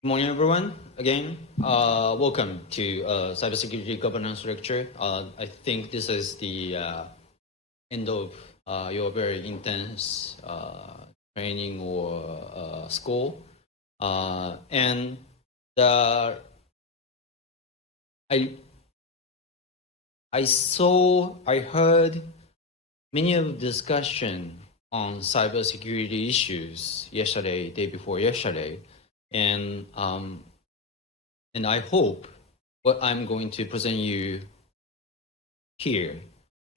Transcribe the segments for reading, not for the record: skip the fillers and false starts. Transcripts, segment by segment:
Good morning, everyone. Again, welcome to Cybersecurity Governance Lecture. I think this is the end of your very intense training or school. And I heard many of the discussion on cybersecurity issues yesterday, day before yesterday. And I hope what I'm going to present you here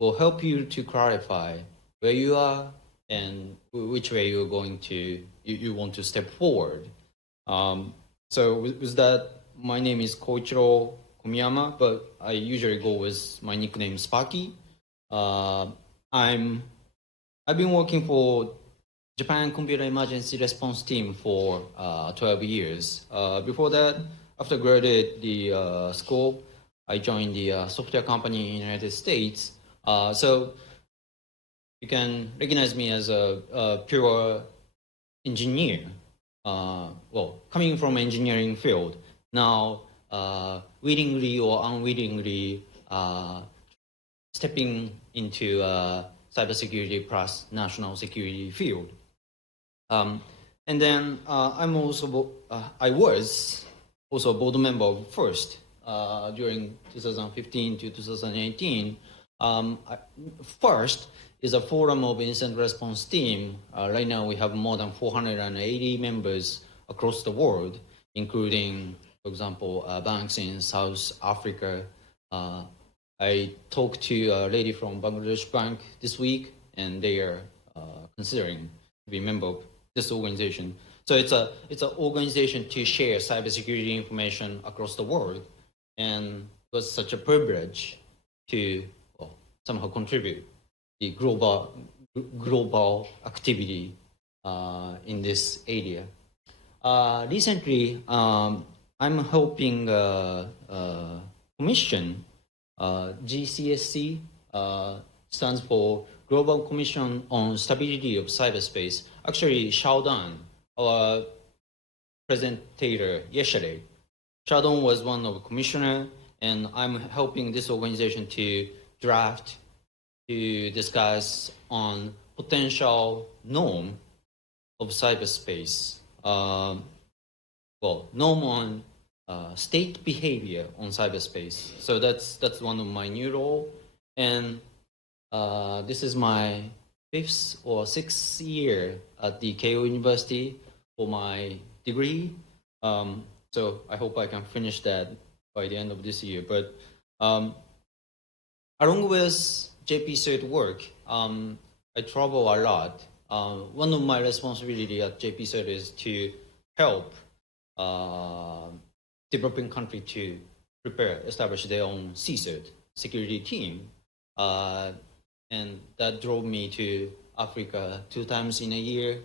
will help you to clarify where you are and which way you're going to you want to step forward. So with that, my name is Koichiro Komiyama, but I usually go with my nickname Sparky. I've been working for Japan Computer Emergency Response Team for 12 years. Before that, after graduate the school, I joined the software company in the United States. So you can recognize me as a pure engineer. Well, coming from engineering field, now willingly or unwillingly stepping into cybersecurity plus national security field. And then I was also a board member of FIRST during 2015 to 2018. FIRST is a forum of incident response team. Right now we have more than 480 members across the world, including, for example, banks in South Africa. I talked to a lady from Bangladesh Bank this week, and they are considering to be a member of this organization. So it's an organization to share cybersecurity information across the world, and it was such a privilege to somehow contribute the global activity in this area. Recently, I'm helping commission GCSC stands for Global Commission on Stability of Cyberspace. Actually, Xiaodong, our presenter yesterday, Xiaodong was one of the commissioner, and I'm helping this organization to draft, to discuss on potential norm of cyberspace. Norm on state behavior on cyberspace. So that's one of my new role, and this is my 5th or 6th year at the Keio University for my degree. So I hope I can finish that by the end of this year. But along with JP Cert work, I travel a lot. One of my responsibility at JP Cert is to help developing country to establish their own CCERT, security team. And that drove me to Africa 2 times in a year,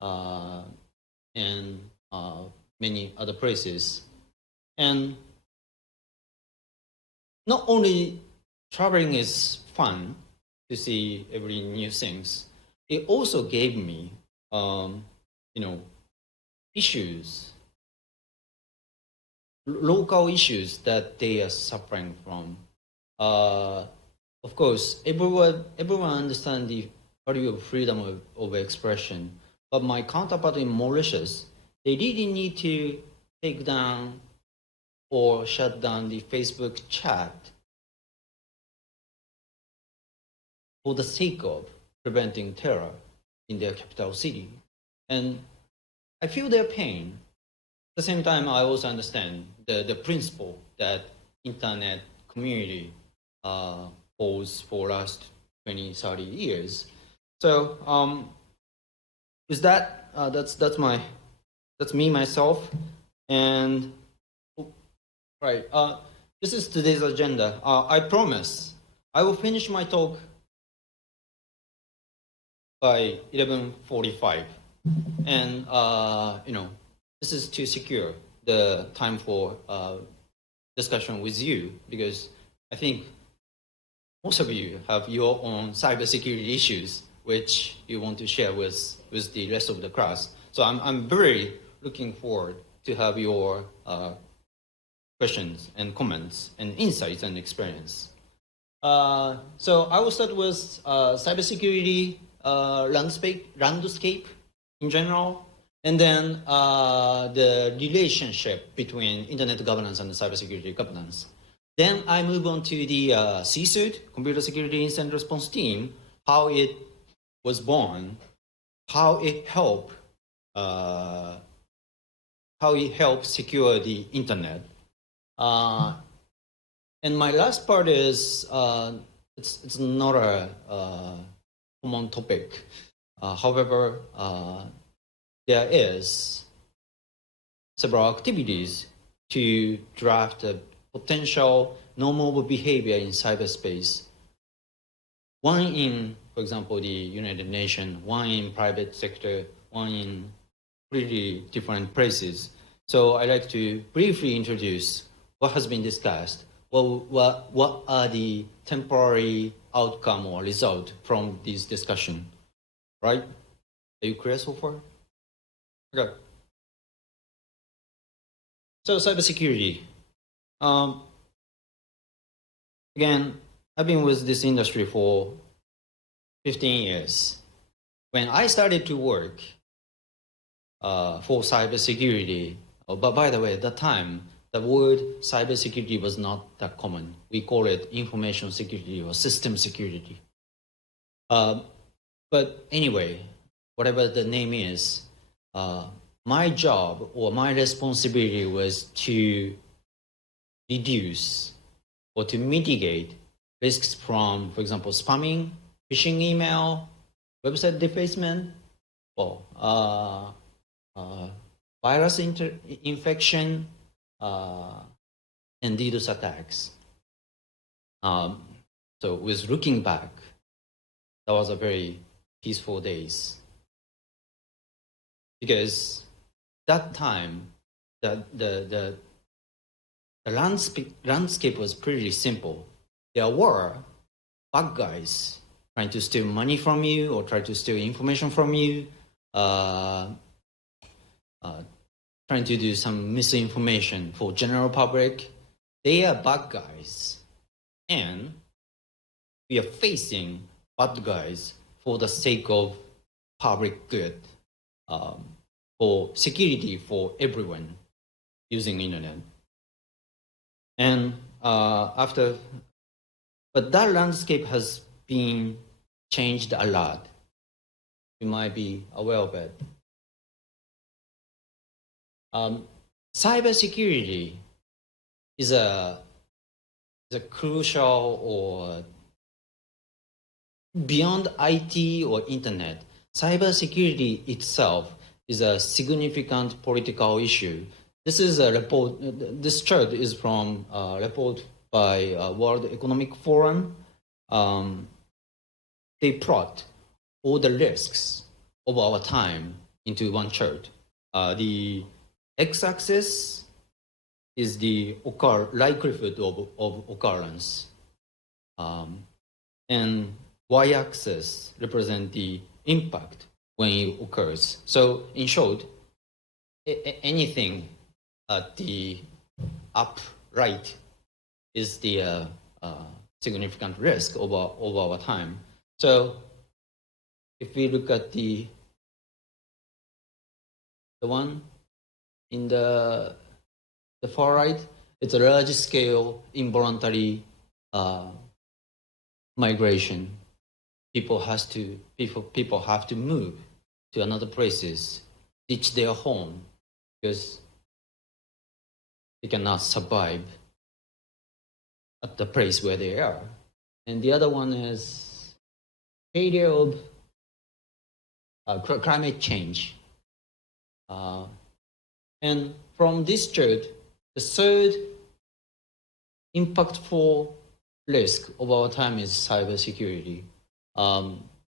and many other places. And not only traveling is fun to see every new things, it also gave me, issues, local issues that they are suffering from. Of course, everyone understands the value of freedom of expression, but my counterpart in Mauritius, they really need to take down or shut down the Facebook chat for the sake of preventing terror in their capital city. And I feel their pain. At the same time, I also understand the principle that internet community holds for last 20, 30 years. So with that, that's me, myself. And right, this is today's agenda. I promise I will finish my talk by 11:45. And this is to secure the time for discussion with you, because I think most of you have your own cybersecurity issues which you want to share with the rest of the class. So I'm very looking forward to have your questions and comments and insights and experience. So I will start with cybersecurity landscape in general, and then the relationship between internet governance and cybersecurity governance. Then I move on to the CSIRT, Computer Security Incident Response Team, how it was born, how it helped secure the internet. And my last part is it's not a common topic. However, there is several activities to draft a potential normal behavior in cyberspace. One in, for example, the United Nations, one in private sector, one in pretty different places. So I'd like to briefly introduce what has been discussed. What are the temporary outcome or result from this discussion, right? Are you clear so far? Okay. So cybersecurity. Again, I've been with this industry for 15 years. When I started to work for cybersecurity, but by the way, at that time, the word cybersecurity was not that common. We call it information security or system security. But anyway, whatever the name is, my job or my responsibility was to reduce or to mitigate risks from, for example, spamming, phishing email, website defacement, or virus infection, and DDoS attacks. So with looking back, that was a very peaceful days. Because that time, the landscape was pretty simple. There were bad guys trying to steal money from you or try to steal information from you, trying to do some misinformation for general public. They are bad guys. And we are facing bad guys for the sake of public good, for security for everyone using internet. And but that landscape has been changed a lot. You might be aware of it. Cybersecurity is a crucial or beyond IT or internet. Cybersecurity itself is a significant political issue. This is a report. This chart is from a report by World Economic Forum. They plot all the risks of our time into one chart. The x-axis is the likelihood of occurrence, and y-axis represent the impact when it occurs. So in short, anything at the up right is the significant risk of our time. So if we look at the one in the far right, it's a large scale involuntary migration. People have to move to another places, ditch their home because they cannot survive at the place where they are. And the other one is failure of climate change. And from this chart, the third impactful risk of our time is cybersecurity.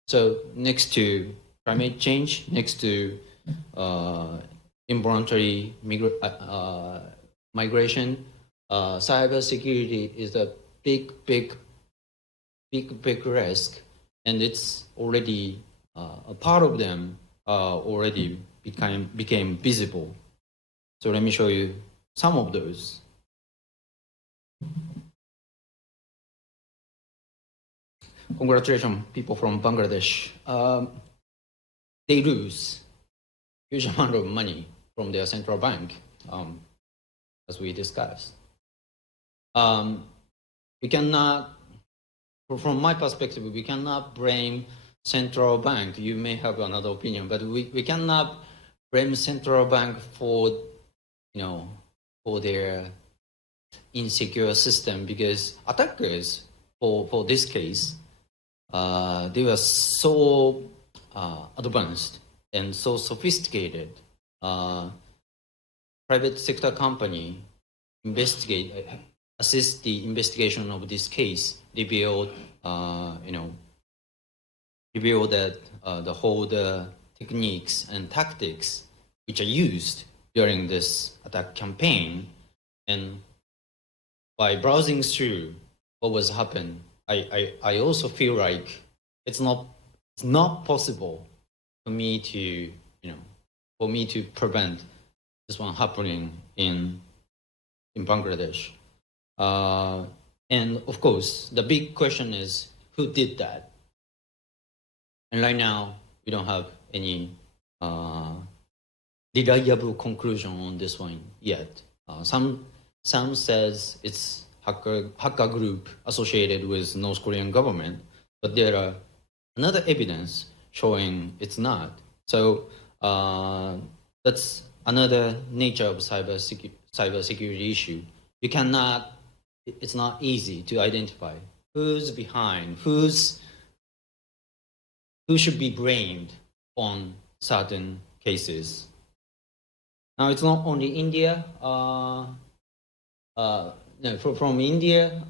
So next to climate change, next to involuntary migration, cybersecurity is a big risk, and it's already a part of them already became visible. So let me show you some of those. Congratulations, people from Bangladesh. They lose huge amount of money from their central bank, as we discussed. We cannot, from my perspective, we cannot blame central bank. You may have another opinion, but we cannot blame central bank for, for their insecure system, because attackers for this case, they were so advanced and so sophisticated. Private sector company assist the investigation of this case, revealed that the whole techniques and tactics which are used during this attack campaign. And by browsing through what was happened, I also feel like it's not possible for me to prevent this one happening in Bangladesh. And of course, the big question is, who did that? And right now, we don't have any reliable conclusion on this one yet. Some says it's hacker group associated with North Korean government, but there are another evidence showing it's not. So that's another nature of cybersecurity issue. You cannot. It's not easy to identify who's behind, who should be blamed on certain cases. Now, it's not only India. From India,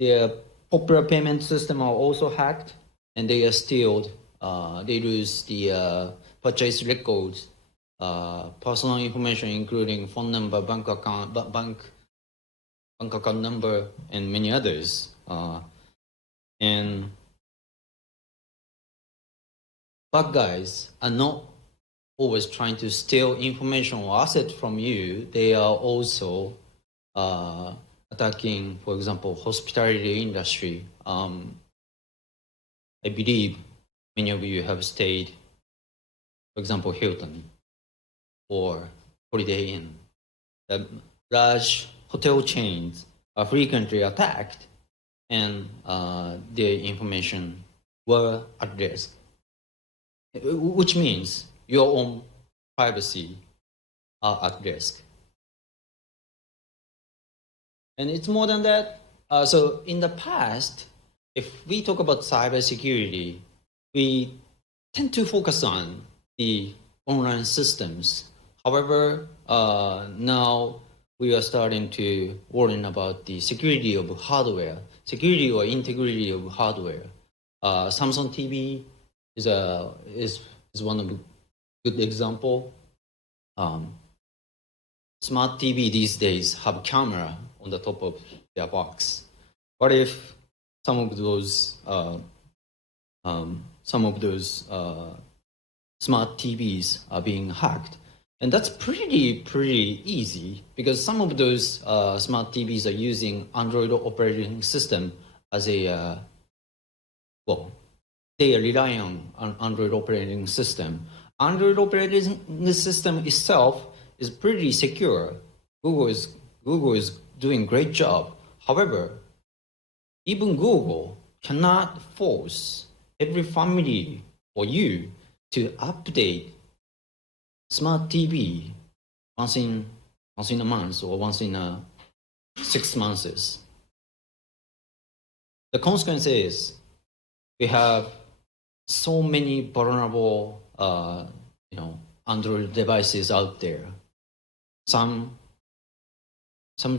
their popular payment system are also hacked, and they are stealed. They lose the purchase records, personal information, including phone number, bank account number, and many others. And bad guys are not always trying to steal information or assets from you. They are also attacking, for example, hospitality industry. I believe many of you have stayed, for example, Hilton or Holiday Inn. The large hotel chains are frequently attacked, and their information were at risk, which means your own privacy are at risk. And it's more than that. So in the past, if we talk about cybersecurity, we tend to focus on the online systems. However, now we are starting to worry about the security of hardware, security or integrity of hardware. Samsung TV is one of the good example. Smart TV these days have camera on the top of their box. What if some of those smart TVs are being hacked? And that's pretty easy, because some of those smart TVs are using Android operating system as a they are relying on Android operating system. Android operating system itself is pretty secure. Google is doing great job. However, even Google cannot force every family or you to update smart TV once in a month or once in 6 months. The consequence is we have so many vulnerable Android devices out there. Some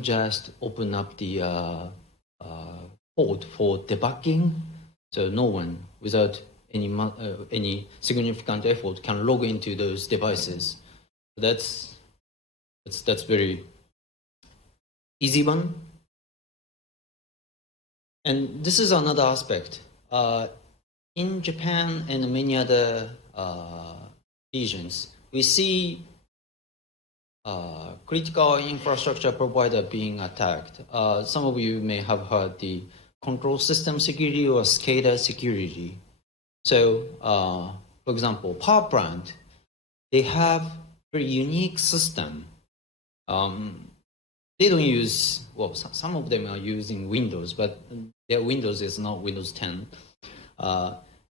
just open up the port for debugging, so no one without any significant effort can log into those devices. That's very easy one. And this is another aspect. In Japan and many other regions, we see critical infrastructure provider being attacked. Some of you may have heard the control system security or SCADA security. So, for example, power plant, they have very unique system. They don't use, well, some of them are using Windows, but their Windows is not Windows 10.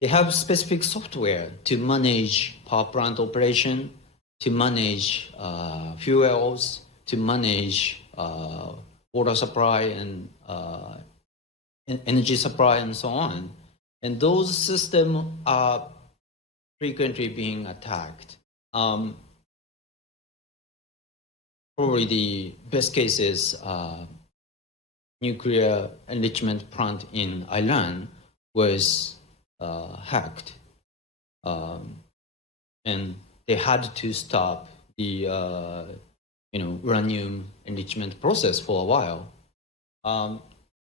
They have specific software to manage power plant operation, to manage fuels, to manage water supply and energy supply and so on. And those systems are frequently being attacked. Probably the best case is nuclear enrichment plant in Iran was hacked. And they had to stop the uranium enrichment process for a while.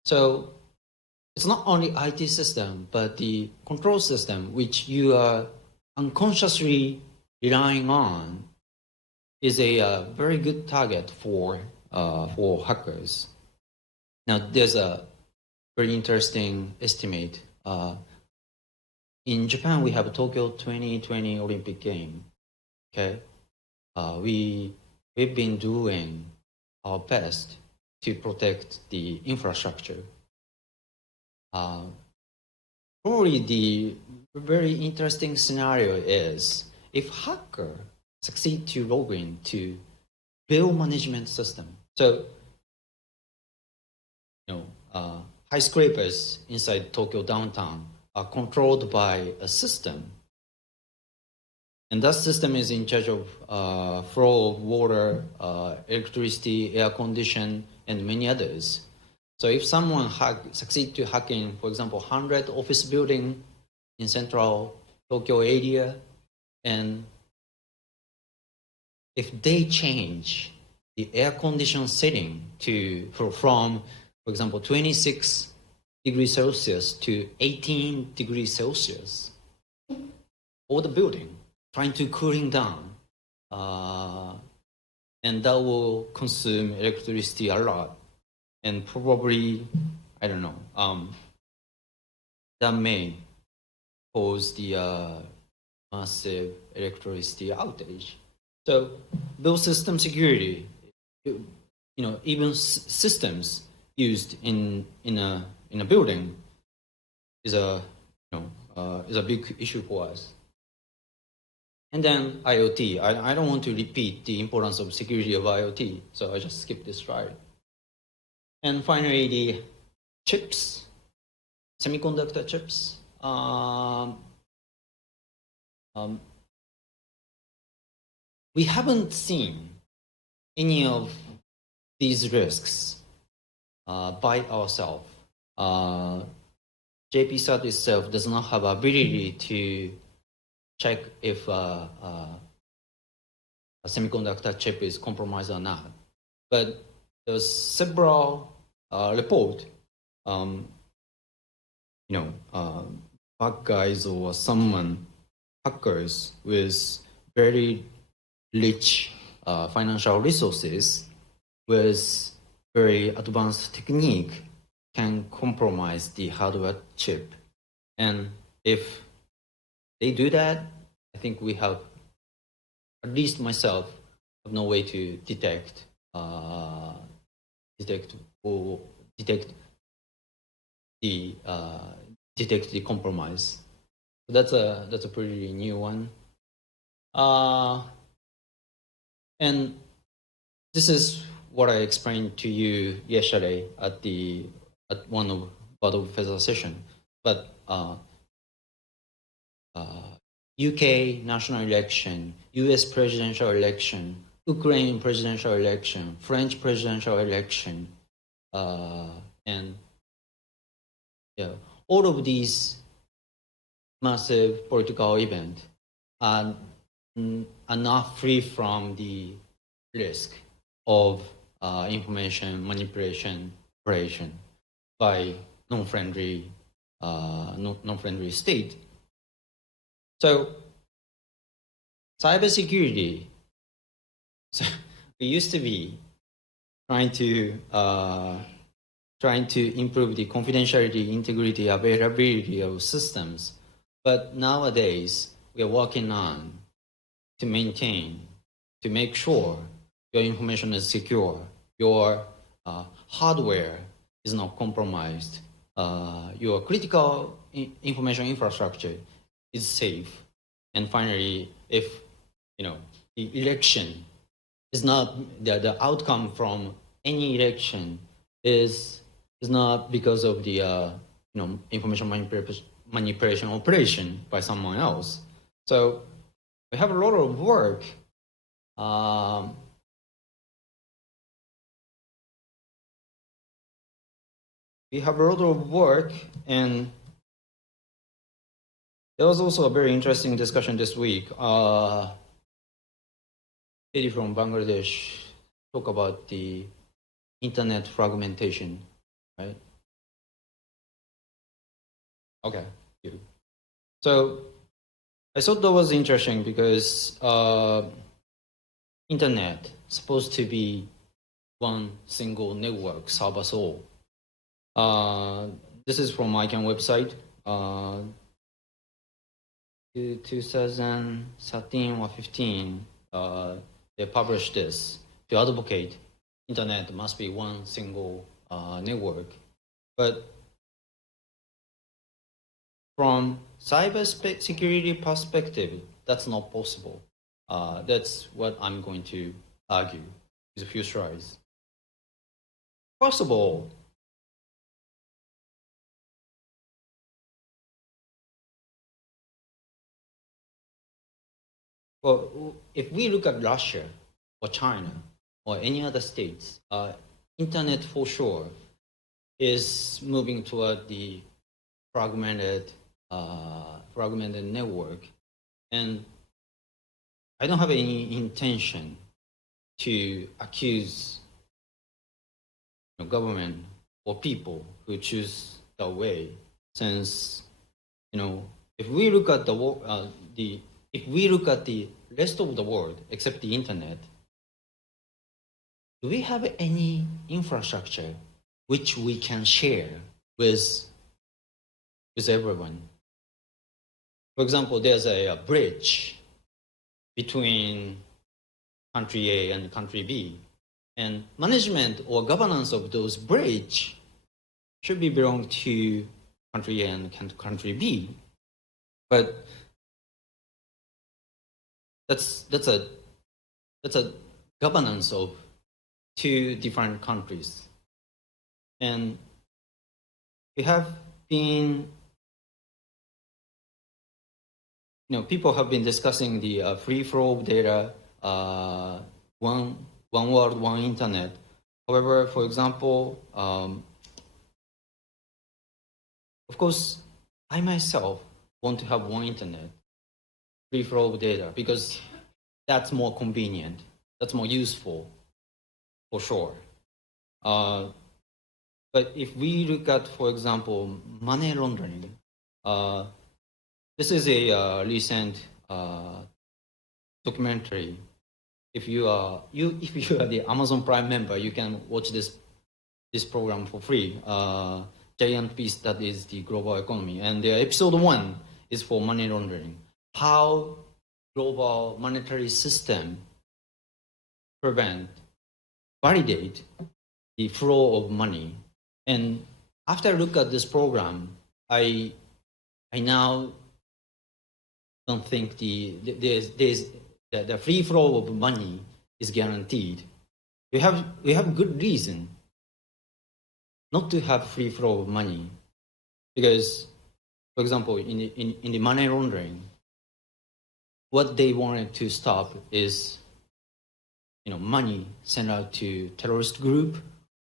So it's not only IT system, but the control system, which you are unconsciously relying on, is a very good target for hackers. Now, there's a very interesting estimate. In Japan, we have a Tokyo 2020 Olympic game. Okay, we've been doing our best to protect the infrastructure. Probably the very interesting scenario is if hacker succeed to log in to bill management system. So, high scrapers inside Tokyo downtown are controlled by a system. And that system is in charge of flow of water, electricity, air condition, and many others. So if someone succeed to hack in, for example, 100 office building in central Tokyo area, and if they change the air condition setting from, for example, 26 degrees Celsius to 18 degrees Celsius, all the building, trying to cooling down, and that will consume electricity a lot, and probably, I don't know, that may cause the massive electricity outage. So those system security, even systems used in a building is a big issue for us. And then IoT. I don't want to repeat the importance of security of IoT, so I just skip this slide. And finally, the chips, semiconductor chips. We haven't seen any of these risks by ourselves. JPSAT itself does not have ability to check if a semiconductor chip is compromised or not. But there's several reports, bad guys or hackers with very rich financial resources with very advanced technique can compromise the hardware chip. And if they do that, I think we have, at least myself, have no way to detect the compromise. So that's a pretty new one. And this is what I explained to you yesterday at one of Battle Feather session. But UK national election, US presidential election, Ukraine presidential election, French presidential election, and all of these massive political events are not free from the risk of information manipulation operation by non-friendly state. So cybersecurity, we used to be trying to improve the confidentiality, integrity, availability of systems. But nowadays, we are working on to maintain, to make sure your information is secure, your hardware is not compromised, your critical information infrastructure is safe. And finally, if the election is not the outcome from any election is not because of the information manipulation operation by someone else. So we have a lot of work. We have a lot of work, and there was also a very interesting discussion this week. Lady from Bangladesh talk about the internet fragmentation, right? Okay, good. So I thought that was interesting because internet supposed to be one single network, serve us all. This is from ICANN website. 2013 or 15, they published this to advocate internet must be one single network. But from cybersecurity perspective, that's not possible. That's what I'm going to argue with a few slides. First of all, well, if we look at Russia or China or any other states, internet for sure is moving toward the fragmented network, and I don't have any intention to accuse government or people who choose that way, since if we look at if we look at the rest of the world except the internet, do we have any infrastructure which we can share with everyone? For example, there's a bridge between country A and country B, and management or governance of those bridge should be belong to country A and country B. But that's a governance of two different countries. And we have been, people have been discussing the free flow of data, one world, one internet. However, for example, of course, I myself want to have one internet, free flow of data, because that's more convenient, that's more useful, for sure. But if we look at, for example, money laundering, this is a recent documentary. If you are the Amazon Prime member, you can watch this program for free. Giant Beast, that is the global economy, and the episode 1 is for money laundering. How global monetary system validate the flow of money. And after I look at this program, I now don't think the free flow of money is guaranteed. We have good reason not to have free flow of money, because, for example, in the money laundering, what they wanted to stop is money sent out to terrorist group,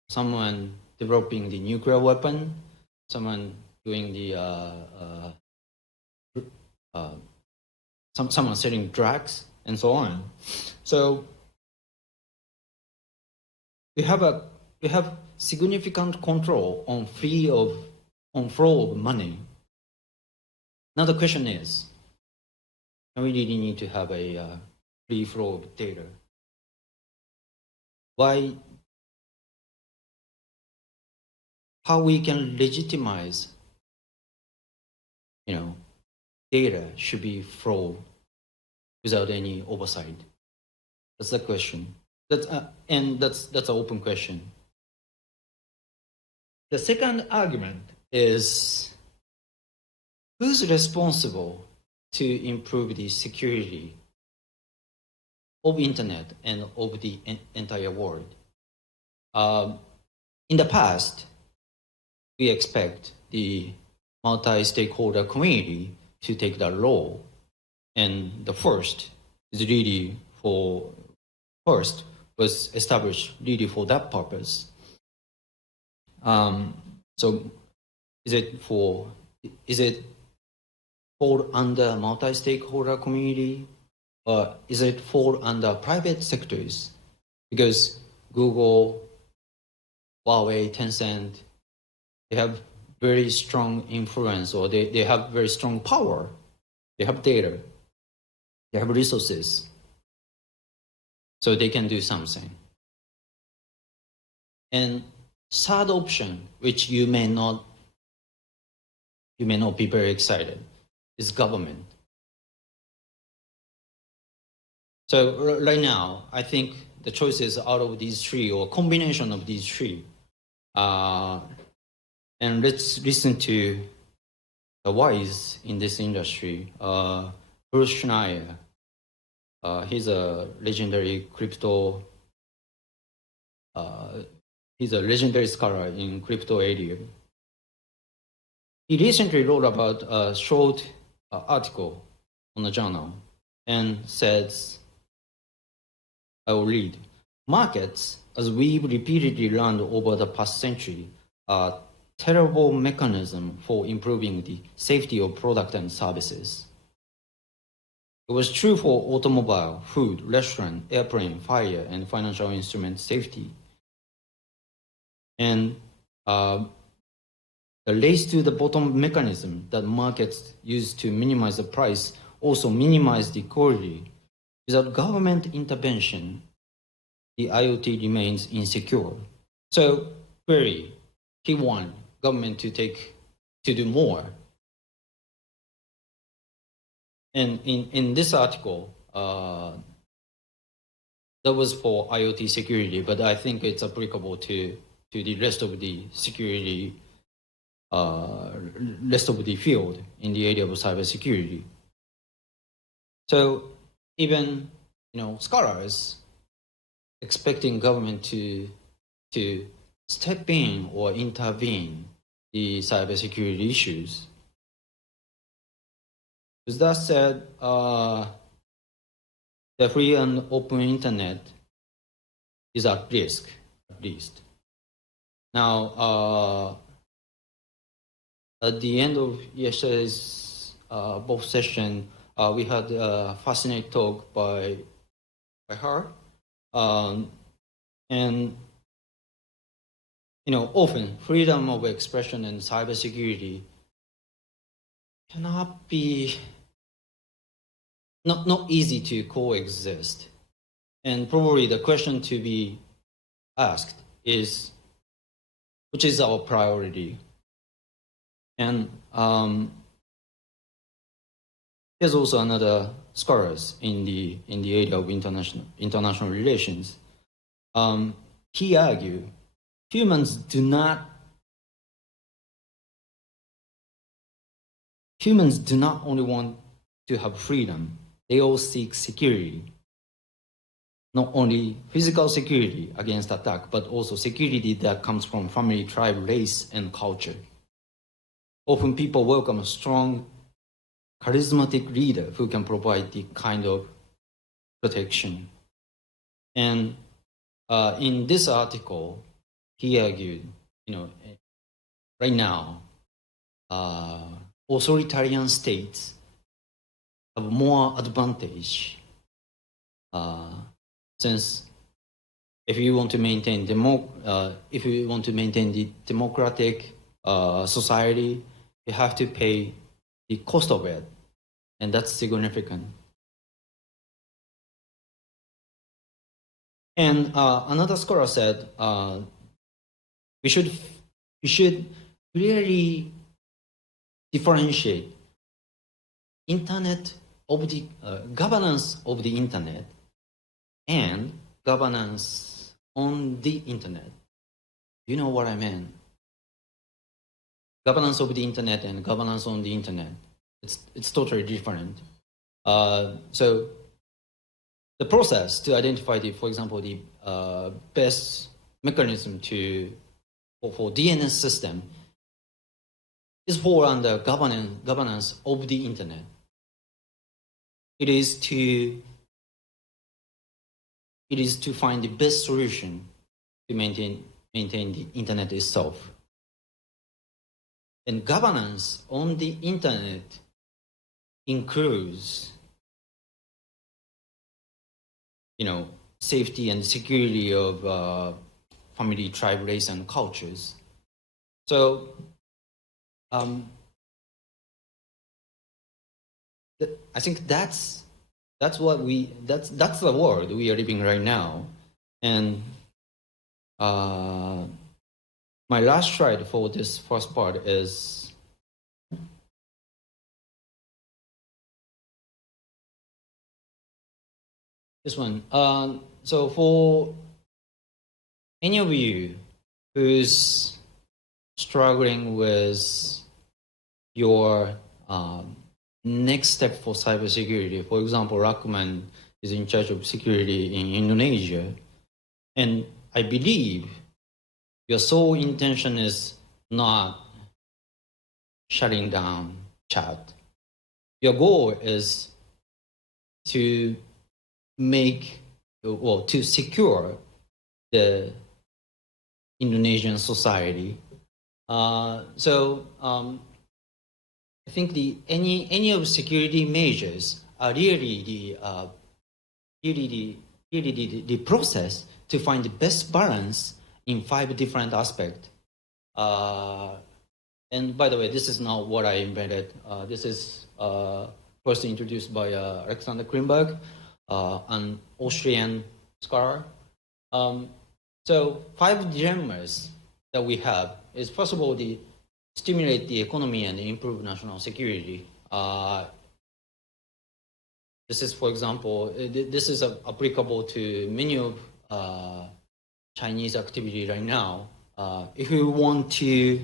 someone developing the nuclear weapon, someone doing the someone selling drugs, and so on. So we have significant control on flow of money. Now the question is, we really need to have a free flow of data. why, how we can legitimize, data should be flowed without any oversight. That's the question. That's an open question. The second argument is, who's responsible to improve the security of internet and of the entire world? In the past, we expect the multi-stakeholder community to take that role, and the first was established really for that purpose. So is it fall under multi-stakeholder community, or is it fall under private sectors? Because Google, Huawei, Tencent, they have very strong influence, or they have very strong power. They have data, they have resources, so they can do something. And third option, which you may not be very excited, is government. So right now, I think the choices out of these three, or combination of these three, and let's listen to the wise in this industry, Bruce Schneier. He's a legendary he's a legendary scholar in crypto area. He recently wrote about a short article on a journal and says, I will read, markets, as we've repeatedly learned over the past century, are terrible mechanism for improving the safety of product and services. It was true for automobile, food, restaurant, airplane, fire, and financial instrument safety. And the race to the bottom mechanism that markets use to minimize the price also minimize the quality. Without government intervention, the IoT remains insecure. So, query, he wants government to do more. And in this article, that was for IoT security, but I think it's applicable to the rest of the security, rest of the field in the area of cybersecurity. So even scholars expecting government to step in or intervene the cybersecurity issues. With that said, the free and open internet is at risk, at least. Now, at the end of yesterday's both session, we had a fascinating talk by her, and often freedom of expression and cybersecurity cannot be not easy to coexist. And probably the question to be asked is, which is our priority? And there's also another scholars in the area of international relations. He argued humans do not only want to have freedom, they all seek security. Not only physical security against attack, but also security that comes from family, tribe, race, and culture. Often people welcome a strong, charismatic leader who can provide the kind of protection. And in this article, he argued, right now, authoritarian states have more advantage, since if you want to maintain the democratic society, you have to pay the cost of it, and that's significant. And another scholar said we should clearly differentiate internet of the governance of the internet and governance on the internet. You know what I mean? Governance of the internet and governance on the internet. It's totally different. So the process to identify the, for example, the best mechanism for DNS system is fall under governance of the internet. It is to find the best solution to maintain the internet itself. And governance on the internet includes, safety and security of family, tribe, race, and cultures. So I think that's the world we are living right now. And my last slide for this first part is this one. So for any of you who's struggling with your next step for cybersecurity, for example, Rahman is in charge of security in Indonesia, and I believe your sole intention is not shutting down chat. Your goal is to secure the Indonesian society. So I think any of security measures are really the process to find the best balance in 5 different aspects. And by the way, this is not what I invented. This is first introduced by Alexander Krimberg, an Austrian scholar. So 5 dilemmas that we have is, first of all, stimulate the economy and improve national security. This is, for example, this is applicable to many of Chinese activity right now. If you want to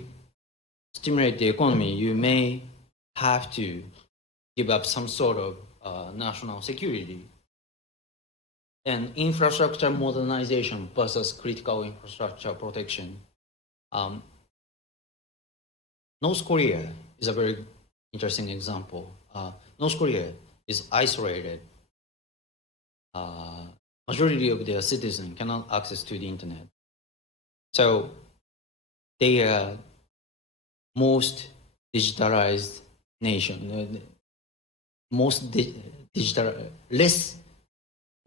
stimulate the economy, you may have to give up some sort of national security. And infrastructure modernization versus critical infrastructure protection. North Korea is a very interesting example. North Korea is isolated. Majority of their citizens cannot access to the internet. So they are most digitalized nation,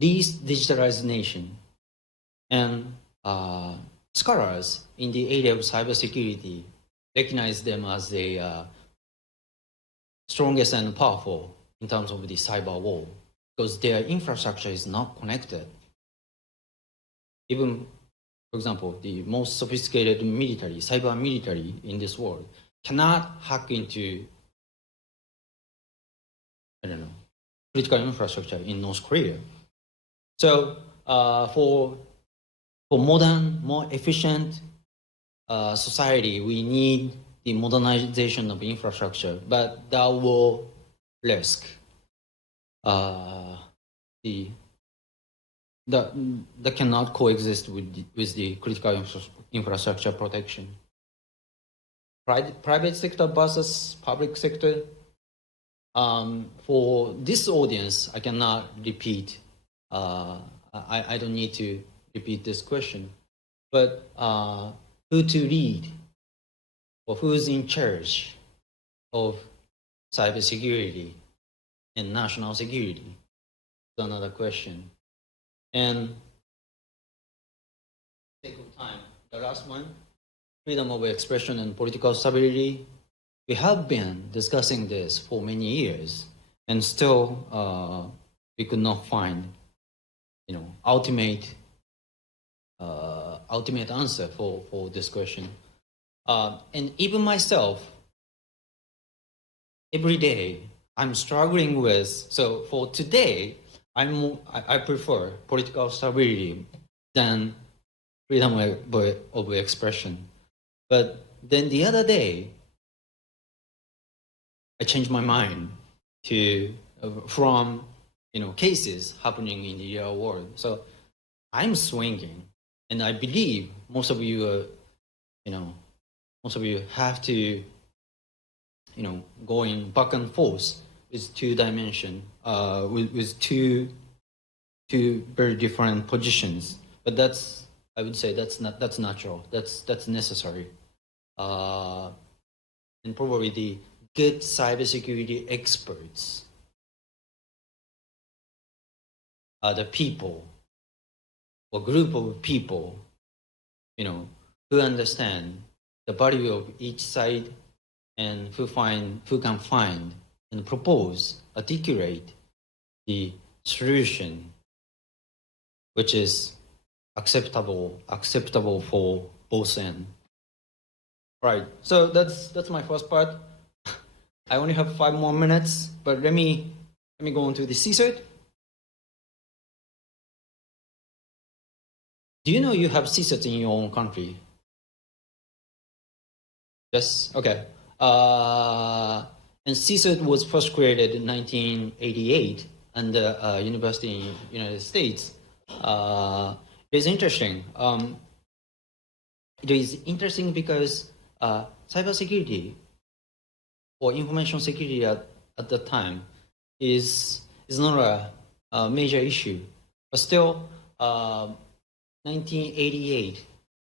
least digitalized nation. And scholars in the area of cybersecurity recognize them as the strongest and powerful in terms of the cyber war, because their infrastructure is not connected. Even, for example, the most sophisticated military, cyber military in this world cannot hack into, critical infrastructure in North Korea. So for modern, more efficient society, we need the modernization of infrastructure, but that will risk that cannot coexist with the critical infrastructure protection. Private sector versus public sector. For this audience, I cannot repeat. I don't need to repeat this question, but who to lead or who's in charge of cybersecurity and national security is another question. And sake of time, the last one, freedom of expression and political stability. We have been discussing this for many years, and still we could not find, ultimate ultimate answer for this question. And even myself, every day I'm struggling with. So for today, I prefer political stability than freedom of expression. But then the other day, I changed my mind to from cases happening in the real world. So I'm swinging, and I believe most of you, have to, going back and forth with two dimension, with two very different positions. But I would say that's natural. That's necessary, and probably the good cybersecurity experts are the people or group of people, who understand the value of each side and who can find and propose, articulate the solution which is acceptable for both ends. Right. So that's my first part. I only have 5 more minutes, but let me go on to the CSIRT. Do you know you have CSIRT in your own country? Yes. Okay. And CSIRT was first created in 1988 under university in the United States. It's interesting. It is interesting because cybersecurity or information security at the time is not a major issue, but still, 1988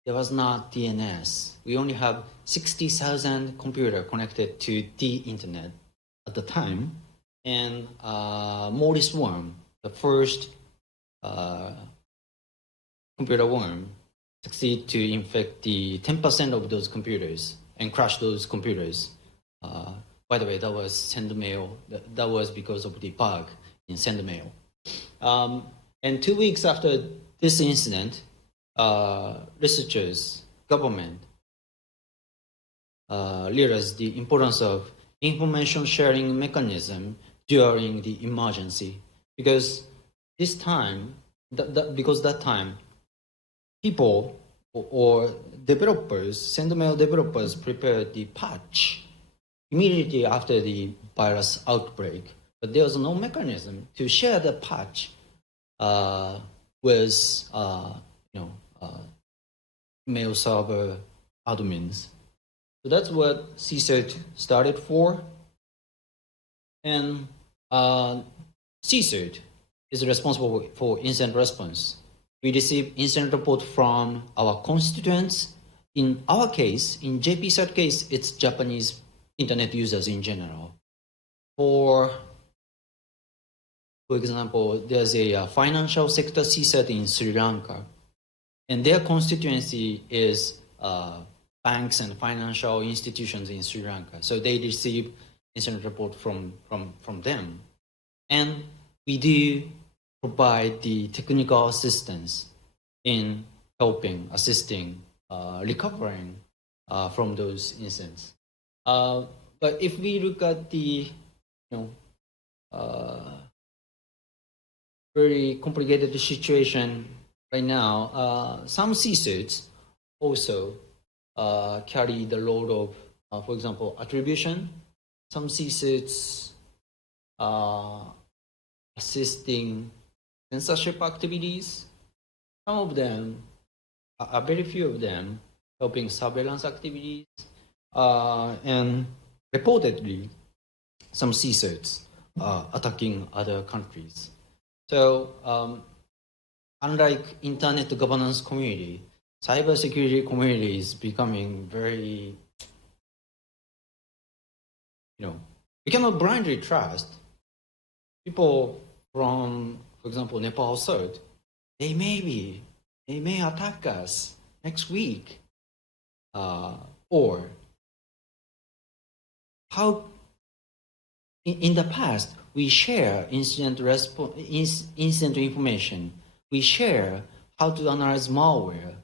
there was not DNS. We only have 60,000 computers connected to the internet at the time, and Morris worm, the first computer worm, succeeded to infect the 10% of those computers and crash those computers. By the way, that was SendMail. That was because of the bug in SendMail. And 2 weeks after this incident, researchers, government, realized the importance of information sharing mechanism during the emergency, because this time, because that time, people or developers, SendMail developers prepared the patch immediately after the virus outbreak, but there was no mechanism to share the patch with mail server admins. So that's what CSIRT started for, and CSIRT is responsible for incident response. We receive incident report from our constituents. In our case, in JP-CERT case, it's Japanese internet users in general. For example, there's a financial sector CSIRT in Sri Lanka, and their constituency is banks and financial institutions in Sri Lanka. So they receive incident report from them, and we do provide the technical assistance in assisting, recovering from those incidents. But if we look at the very complicated situation right now, some CSIRTs also carry the load of, for example, attribution. Some CSIRTs assisting censorship activities. Some of them, a very few of them, helping surveillance activities, and reportedly, some CSIRTs attacking other countries. So, unlike internet governance community, cybersecurity community is becoming very, we cannot blindly trust people from, for example, Nepal CERT. They may attack us next week, or how in the past we share incident information. We share how to analyze malware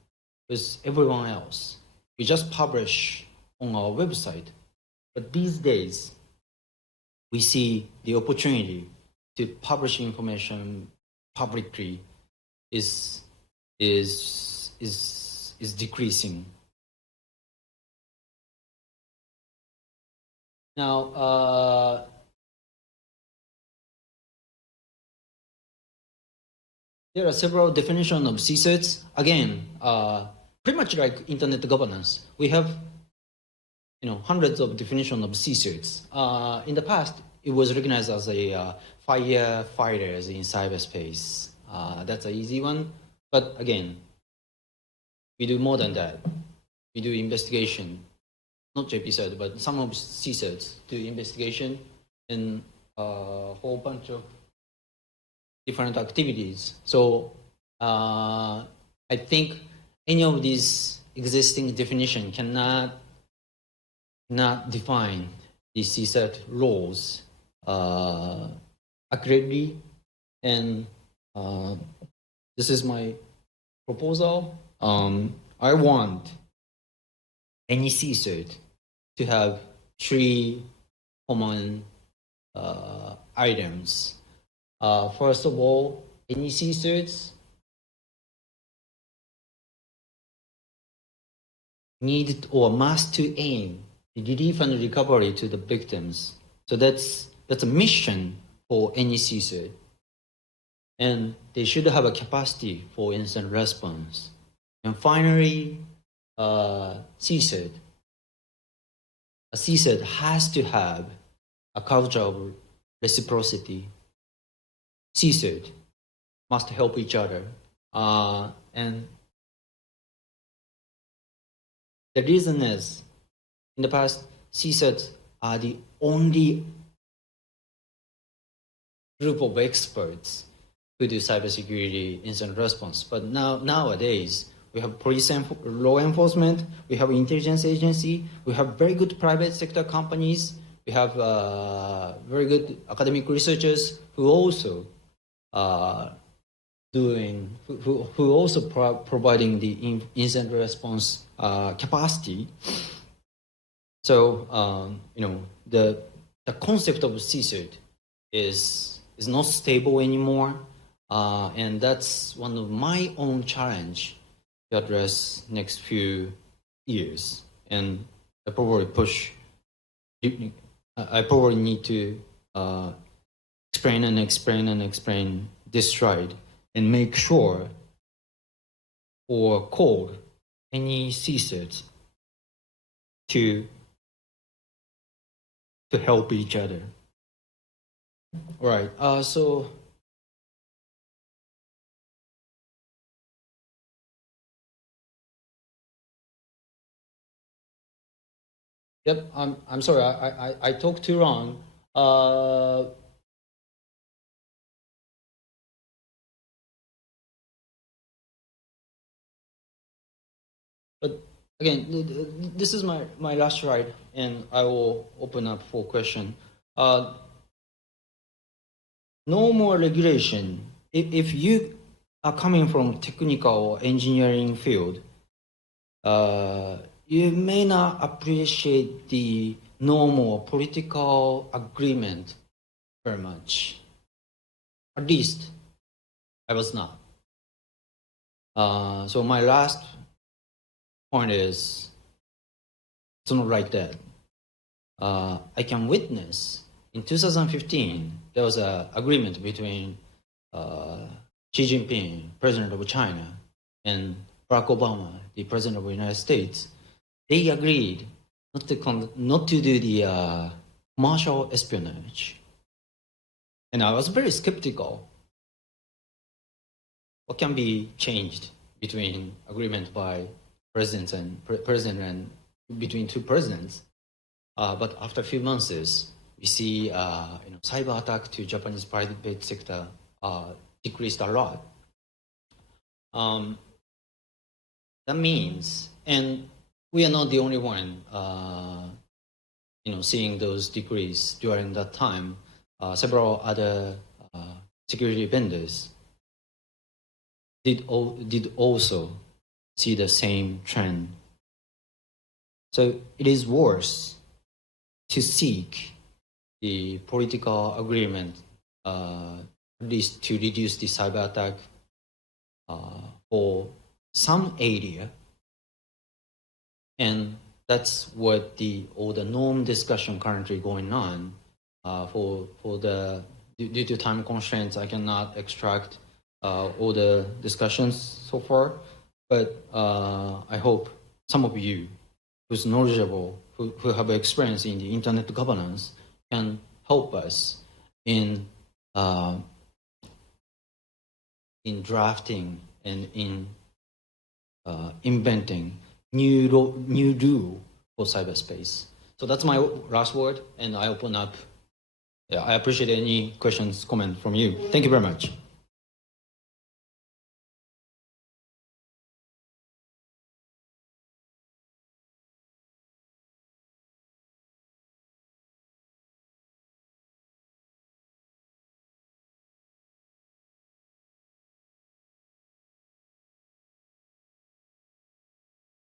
with everyone else. We just publish on our website. But these days, we see the opportunity to publish information publicly is decreasing. Now, there are several definitions of CSIRTs. Again, pretty much like internet governance. We have hundreds of definitions of CSIRTs. In the past, it was recognized as a firefighters in cyberspace. That's an easy one. But again, we do more than that. We do investigation. Not JP but some of CSIRTs do investigation and a whole bunch of different activities. So I think any of these existing definition cannot define the CSIRT roles accurately, and this is my proposal. I want any CSIRT to have 3 common items. First of all, any CSIRTs need or must to aim relief and recovery to the victims. So that's a mission for any CSIRT. And they should have a capacity for instant response. And finally, CSIRT. A CSIRT has to have a culture of reciprocity. CSIRT must help each other. And the reason is, in the past, CSIRTs are the only group of experts who do cybersecurity instant response. But nowadays, we have police and law enforcement, we have intelligence agency, we have very good private sector companies, we have very good academic researchers who also providing the instant response capacity. So the concept of CSIRT is not stable anymore, and that's one of my own challenge to address next few years. And I probably need to explain this slide and make sure or call any CSIRTs to help each other. All right. So yep. I'm sorry. I talked too long. But again, this is my last slide, and I will open up for question. No more regulation. If you are coming from technical or engineering field, you may not appreciate the normal political agreement very much. At least I was not. So my last point is, it's not like that. I can witness in 2015, there was an agreement between Xi Jinping, President of China, and Barack Obama, the President of the United States. They agreed not to do the commercial espionage. And I was very skeptical. What can be changed between agreement by president and between two presidents? But after a few months, we see cyber attack to Japanese private sector decreased a lot. That means, and we are not the only one, seeing those decrease during that time. Several other security vendors did also see the same trend. So it is worse to seek the political agreement, at least to reduce the cyber attack for some area, and that's what all the norm discussion currently going on. Due to time constraints, I cannot extract all the discussions so far, but I hope some of you who's knowledgeable, who have experience in the internet governance, can help us in drafting and in inventing new rule for cyberspace. So that's my last word, and I open up. Yeah, I appreciate any questions, comment from you. Thank you very much.